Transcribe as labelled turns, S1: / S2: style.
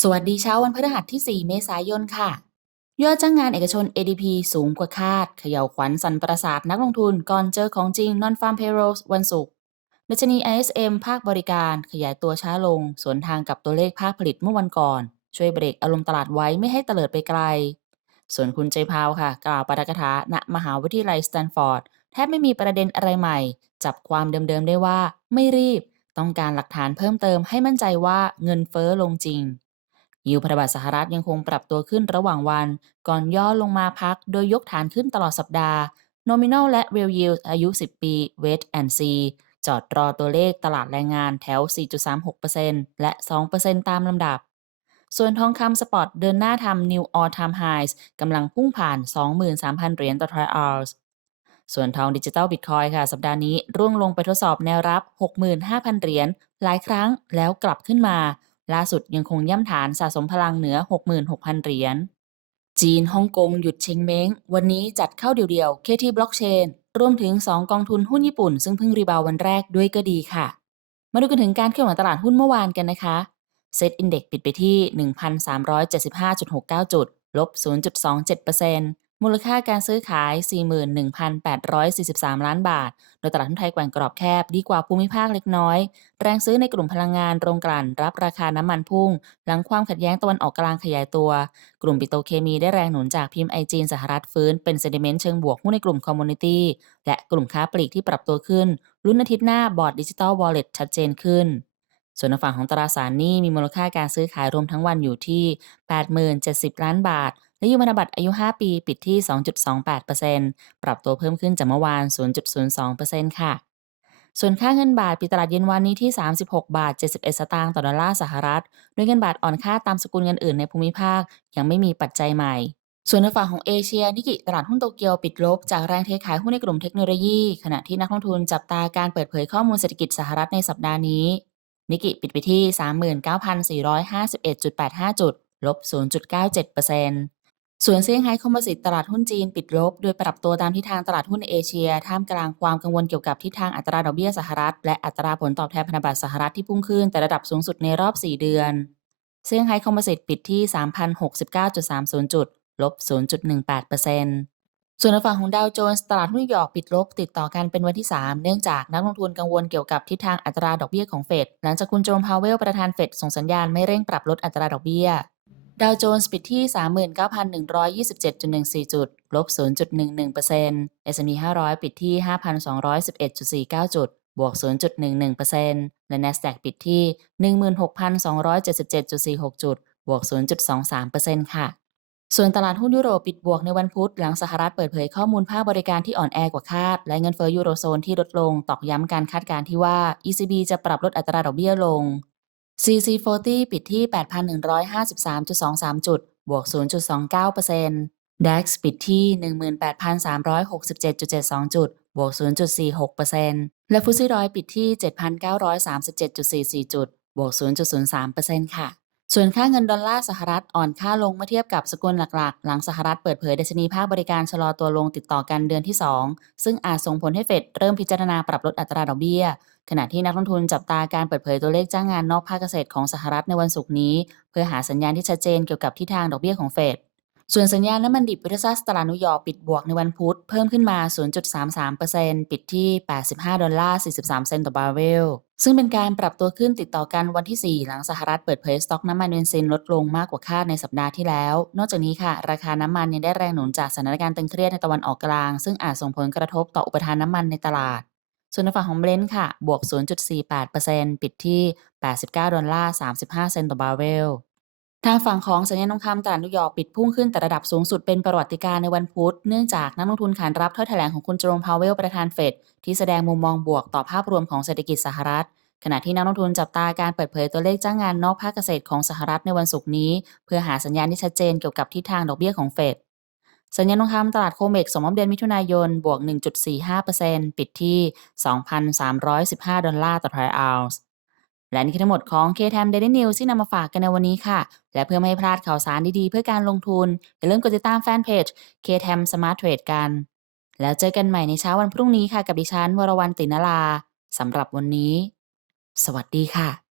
S1: สวัสดีเช้าวันพฤหัสที่ 4 เมษายนค่ะ ยอดจ้างงานเอกชน ADP สูงกว่าคาด เขย่าวขวัญสันประสาทนักลงทุนก่อนเจอของจริง Non-Farm Payrolls วันศุกร์ดัชนี ISM ภาคบริการขยายตัวช้าลง สวนทางกับตัวเลขภาคผลิตเมื่อวันก่อน ช่วยเบรกอารมณ์ตลาดไว้ไม่ให้เตลิดไปไกล ส่วนคุณเจพาวค่ะ กล่าวปาฐกถาณมหาวิทยาลัยสแตนฟอร์ดแทบไม่มีประเด็นอะไรใหม่ จับความเดิมๆได้ว่าไม่รีบ ต้องการหลักฐานเพิ่มเติมให้มั่นใจว่าเงินเฟ้อลงจริง ยิวพันธบัตรสหรัฐยังคงปรับตัวขึ้นระหว่างวัน ก่อนย่อลงมาพักโดยยกฐานขึ้นตลอดสัปดาห์ Nominal และ Real Yield อายุ 10 ปี Wait and See จอดรอตัวเลขตลาดแรงงานแถว 4.36%และ 2%ตามลำดับ ส่วนทองคำสปอตเดินหน้าทำ New All Time Highs กำลังพุ่งผ่าน 23,000 เหรียญต่อทรอยออนซ์ส่วนทองดิจิตอลบิตคอยค่ะ สัปดาห์นี้ร่วงลงไปทดสอบแนวรับ 65,000 เหรียญหลายครั้งแล้วกลับขึ้นมา ล่าสุดยังคงย่ำฐานสะสมพลังเหนือ 66,000 เหรียญ จีนฮ่องกงหยุดเชงเม้ง วันนี้จัดเข้าเดี่ยวๆ KT Blockchain รวมถึง 2 กองทุนหุ้นญี่ปุ่น ซึ่งเพิ่งรีบาววันแรกด้วยก็ดีค่ะ มาดูกันถึงการเคลื่อนไหวตลาดหุ้นเมื่อวานกันนะคะเซตอินเด็กปิดไปที่ 1,375.69 จุด ลบ 0.27% มูลค่าการซื้อขาย 41,843 ล้านบาท โดยตลาดหุ้นไทยแกว่งกรอบแคบดีกว่าภูมิภาคเล็กน้อย แรงซื้อในกลุ่มพลังงานโรงกลั่น รับราคาน้ำมันพุ่ง หลังความขัดแย้งตะวันออกกลางขยายตัว กลุ่มปิโตรเคมีได้แรงหนุนจากพิมพ์ไอจีนสหรัฐฟื้น เป็นเซนดิเมนต์เชิงบวกหุ้นในกลุ่มคอมมูนิตี้และกลุ่มค้าปลีกที่ปรับตัวขึ้นรุ่นอาทิตย์หน้าบอร์ดดิจิตอลวอลเล็ตชัดเจนขึ้นส่วนในฝั่งของตราสารหนี้มีมูลค่าการซื้อขายรวมทั้งวันอยู่ที่ 80,070 ล้านบาท และยูพันบัตรอายุ 5 ปี ปิดที่ 2.28%ปรับตัวเพิ่มขึ้นจากเมื่อวาน 0.02%ค่ะ ส่วนค่าเงินบาทปิดตลาดเย็นวันนี้ที่ 36 บาท 71 สตางค์ต่อดอลลาร์สหรัฐโดยเงินบาทอ่อนค่าตามสกุลเงินอื่นในภูมิภาค ยังไม่มีปัจจัยใหม่ ส่วนในฝั่งของเอเชียนิกิตลาดหุ้นโตเกียวปิดลบ จากแรงเทขายหุ้นในกลุ่มเทคโนโลยี ขณะที่นักลงทุนจับตาการเปิดเผยข้อมูลเศรษฐกิจสหรัฐในสัปดาห์นี้นิกิปิดไปที่ 39,451.85 จุด ลบ 0.97% ส่วนเซี่ยงไฮ้คอมโพสิตตลาดหุ้นจีนปิดลบ โดยปรับตัวตามทิศทางตลาดหุ้นเอเชีย ท่ามกลางความกังวลเกี่ยวกับทิศทางอัตราดอกเบี้ยสหรัฐ และอัตราผลตอบแทนพันธบัตรสหรัฐที่พุ่งขึ้นแต่ระดับสูงสุดในรอบ 4 เดือน เซี่ยงไฮ้คอมโพสิตปิดที่ 3,069.30 จุด ลบ 0.18%ส่วนในฝั่งของดาวโจนส์ตลาดหุ้นนิวยอกปิดลบ ติดต่อกันเป็นวันที่ 3 เนื่องจากนักลงทุนกังวลเกี่ยวกับทิศทางอัตราดอกเบี้ยของเฟดหลังจากคุณโจมพาวเวลประธานเฟดส่งสัญญาณไม่เร่งปรับลดอัตราดอกเบี้ย ดาวโจนส์ปิดที่ 39,127.14 จุด ลบ 0.11% S&P 500 ปิดที่ 5,211.49 จุด บวก 0.11%และ NASDAQ ปิดที่ 16,277.46 จุด บวก 0.23%ค่ะ ส่วนตลาดหุ้นยุโรปปิดบวกในวันพุธหลังสหรัฐเปิดเผยข้อมูลภาคบริการที่อ่อนแอกว่าคาด และเงินเฟ้อยูโรโซนที่ลดลงตอกย้ำการคาดการณ์ที่ว่า ECB จะปรับลดอัตราดอกเบี้ยลง CC40 ปิดที่ 8,153.23 จุด บวก 0.29% DAX ปิดที่ 18,367.72 จุด บวก 0.46%และฟุตซี่ร้อยปิดที่ 7,937.44 จุด บวก 0.03%ค่ะ ส่วนค่าเงินดอลลาร์สหรัฐอ่อนค่าลงเมื่อเทียบกับสกุลหลักๆ หลังสหรัฐเปิดเผยดัชนีภาคบริการชะลอตัวลงติดต่อกันเดือนที่ 2 ซึ่งอาจส่งผลให้เฟดเริ่มพิจารณาปรับลดอัตราดอกเบี้ย ขณะที่นักลงทุนจับตาการเปิดเผยตัวเลขจ้างงานนอกภาคเกษตรของสหรัฐในวันศุกร์นี้ เพื่อหาสัญญาณที่ชัดเจนเกี่ยวกับทิศทางดอกเบี้ยของเฟด ส่วนสัญญาณน้ำมันดิบเวทซัสตลาดนิวยอร์กปิดบวกในวันพุธ เพิ่มขึ้นมา 0.33%ปิดที่ 85 ดอลลาร์ 43 เซนต์ต่อบาร์เรล ซึ่งเป็นการปรับตัวขึ้นติดต่อกันวันที่ 4 หลังสหรัฐเปิดเผยสต็อกน้ำมันเบนซินลดลงมากกว่าคาดในสัปดาห์ที่แล้ว นอกจากนี้ค่ะ ราคาน้ำมันยังได้แรงหนุนจากสถานการณ์ตึงเครียดในตะวันออกกลาง ซึ่งอาจส่งผลกระทบต่ออุปทานน้ำมันในตลาด ส่วนในฝั่งของเบรนท์ค่ะ บวก 0.48%ปิดที่ 89 ดอลลาร์ 35 เซนต์ต่อบาร์เรล ทางฝั่งของสัญญาณทองคำตลาดนิวยอร์กปิดพุ่งขึ้นแต่ระดับสูงสุดเป็นประวัติการณ์ในวันพุธ เนื่องจากนักลงทุนขานรับถ้อยแถลงของคุณโจมพาวเวลประธานเฟดที่แสดงมุมมองบวกต่อภาพรวมของเศรษฐกิจสหรัฐ ขณะที่นักลงทุนจับตาการเปิดเผยตัวเลขจ้างงานนอกภาคเกษตรของสหรัฐในวันศุกร์นี้ เพื่อหาสัญญาณที่ชัดเจนเกี่ยวกับทิศทางดอกเบี้ยของเฟดสัญญาณทองคำตลาดโคเมกสมมติเดือนมิถุนายนบวก 1.45%ปิดที่ 2,315 ดอลลาร์ต่อทรอยออส์ และนี่คือทั้งหมดของ KTM Daily News ที่นำมาฝากกันในวันนี้ค่ะ และเพื่อไม่ให้พลาดข่าวสารดีๆ เพื่อการลงทุน อย่าลืมกดติดตามแฟนเพจ KTM Smart Trade กัน แล้วเจอกันใหม่ในเช้าวันพรุ่งนี้ค่ะ กับดิฉันวรวรรณตินลาสำหรับวันนี้ สวัสดีค่ะ